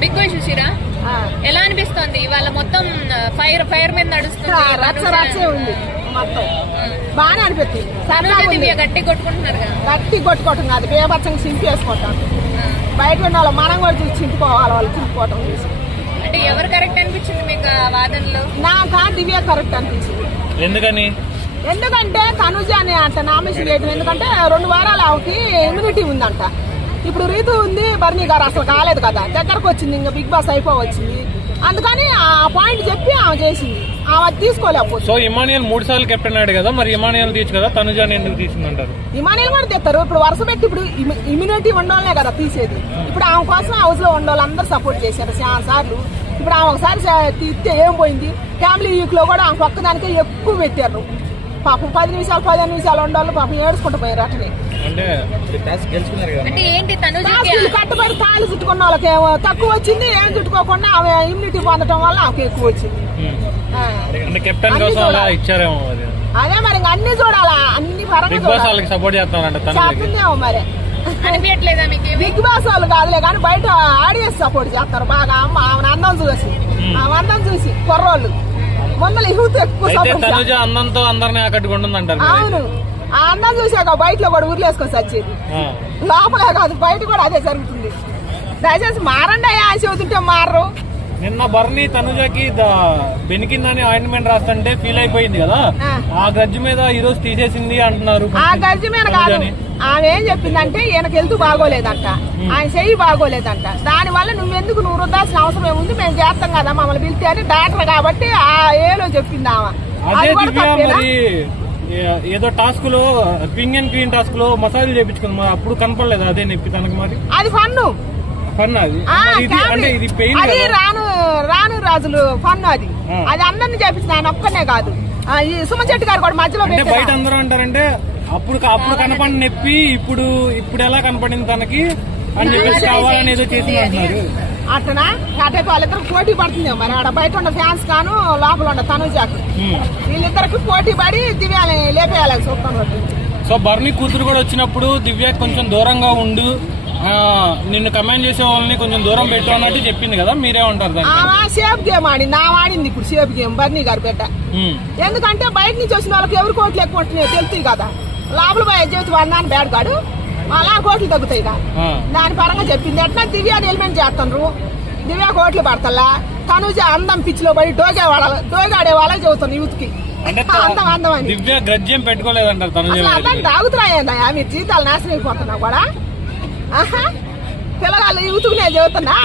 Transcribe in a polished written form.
Big boss చూసిరా? ఎలా అనిపిస్తుంది? ఇవాళ మొత్తం ఫైర్ మీద నడుస్తుంది, ఉంది మొత్తం బాగానే అనిపిస్తుంది. గట్టి కొట్టుకుంటున్నారు కదా? గట్టి కొట్టుకోవటం కాదు, బేబచ్చంగా సింపి వేసుకోవటం. బయట ఉన్న వాళ్ళు మనం కూడా చూసి చింపుకోవాలి, వాళ్ళు చింపుకోవటం చూసి. అంటే ఎవరు కరెక్ట్ అనిపించింది మీకు ఆ వాదనలో? నాకా దివ్య కరెక్ట్ అనిపించింది. ఎందుకంటే తనుజ అని అంట నామినేషన్ చేయడం. ఎందుకంటే 2 వారాలు ఆమెకి ఇమ్యూనిటీ ఉందంట. ఇప్పుడు రీతు ఉంది, బర్నీ గారు అసలు కాలేదు కదా, దగ్గరకు వచ్చింది, ఇంకా బిగ్ బాస్ అయిపోవచ్చింది. అందుకని ఆ పాయింట్ చెప్పి ఆమె చేసింది, ఆమె తీసుకోలేకపోతే. సో ఇమానియల్ 3 సార్లు కెప్టెన్ అయ్యాడు కదా, మరి ఇమానియల్ తీసు కదా, తనుజాని ఎందుకు తీసిందంటారు? ఇమానియల్ కూడా తెస్తారు. ఇప్పుడు వరుస పెట్టి ఇప్పుడు ఇమ్యూనిటీ ఉండాలనే కదా తీసేది. ఇప్పుడు ఆమె కోసం హౌస్ లో ఉండాలి, అందరు సపోర్ట్ చేశారు చాలా సార్లు. ఇప్పుడు ఆమె ఒకసారి తీస్తే ఏం పోయింది? ఫ్యామిలీ వీక్ లో కూడా ఆమె ఒక్కదానికే ఎక్కువ పెట్టారు. పాపం 10 నిమిషాలు 15 నిమిషాలు ఉండాలి, పాపం ఏడుచుకుంటూ పోయారు. అట్లనే కట్టుబడి కాళ్ళు చుట్టుకున్న వాళ్ళకి తక్కువ వచ్చింది, ఏం చుట్టుకోకుండా ఆమె ఇమ్యూనిటీ పొందడం వల్ల ఆమెకి ఎక్కువ వచ్చింది. అదే మరి అన్ని చూడాలా, అన్ని పరంగా సపోర్ట్ చేస్తుందేమో మరి. అనిపించట్లేదా మీకు? బిగ్ బాస్ వాళ్ళు కాదులే కానీ బయట ఆడియన్స్ సపోర్ట్ చేస్తారు బాగా. ఆమె అందం చూసి, ఆమె అందం చూసి కుర్రోళ్ళు మొన్న యూత్ ఎక్కువ అందంతో అందరినీ ఆకట్టుకుంటుందంటారు. అవును, ఆ అందం చూసాక బయటలో కూడా ఊర్లేసుకొని వచ్చేది, లోపలే కాదు బయట కూడా అదే జరుగుతుంది. దయచేసి మారండి అయ్యా, చదువుతుంటే మారరు. నిన్న బర్నీ తనుజకి బెనికిందని ఆయింట్మెంట్ రాస్తుంటే ఫీల్ అయిపోయింది కదా, ఆ గజ్జి మీద ఈ రోజు తీసేసింది అంటున్నారు. ఆ గజ్జి మీద కాదు, ఆమె ఏం చెప్పిందంటే ఈయనకి హెల్త్ బాగోలేదంట, ఆయన చెయ్యి బాగోలేదంట. దానివల్ల నువ్వెందుకు నువ్వు వృద్ధాల్సిన అవసరం ఏముంది, మేము చేస్తాం కదా మమ్మల్ని పిలిచి అని డాక్టర్ కాబట్టి ఆ ఏలో చెప్పింది ఆమె. ఏదో టాస్క్ లో కింగ్ అండ్ క్వీన్ టాస్క్ లో మసాజ్ చేయించుకుంది, అప్పుడు కనపడలేదు అదే నొప్పి తనకు. మరి అది ఫన్ను అది రాను రాజులు ఫన్, అది అందరిని చేపించింది, ఆయన ఒక్కనే కాదు. ఈ సుమచెట్టి గారు కూడా మధ్యలో బయట అందరూ అంటారంటే అప్పుడు కనపడిన నొప్పి ఇప్పుడు ఎలా కనపడింది తనకి అని చెప్పేసి కావాలని ఏదో చేసి అంటున్నారు. అట్లా అటే వాళ్ళిద్దరు పోటీ పడుతుంది మరి. ఆడ బయట ఉన్న ఫ్యాన్స్ కాను లోపల ఉన్న తనుజాకు వీళ్ళిద్దరికి పోటీ పడి దివ్యాలని లేపేయాలి చూస్తాను. సో బర్నీ కూతురు కూడా వచ్చినప్పుడు దివ్య కొంచెం దూరంగా ఉండు, నిన్ను కమెంట్ చేసే వాళ్ళని కొంచెం దూరం పెట్టు అన్నట్టు చెప్పింది కదా, మీరేమంటారు? సేఫ్ గేమ్ ఆడింది, ఆడింది ఇప్పుడు సేఫ్ గేమ్ బర్నీ గారు బిడ్డ. ఎందుకంటే బయట నుంచి వచ్చిన వాళ్ళకి ఎవరు కోట్లు ఎక్కువ ఉంటున్నాయో తెలుస్తాయి కదా. లోపల పోయే జీవితం వాళ్ళని బ్యాడ్ కాడు, అలా కోట్లు తగ్గుతాయి కదా, దాని పరంగా చెప్పింది. ఎట్లా దివ్యాని ఎలిమెంట్ చేస్తున్నారు, దివ్య కోట్లు పడతల్లా. తనుజ అందం పిచ్చిలో పడి డోగాడే వాళ్ళకి చెబుతాను యూత్ కి అందం అందం అని. దివ్య గజ్జం పెట్టుకోలేదంటారు, అందం తాగుతున్నాయా మీరు జీతాలు నాశనం అయిపోతున్నా కూడా. పిల్లగాళ్ళు యూత్ కు నేను చెబుతున్నా.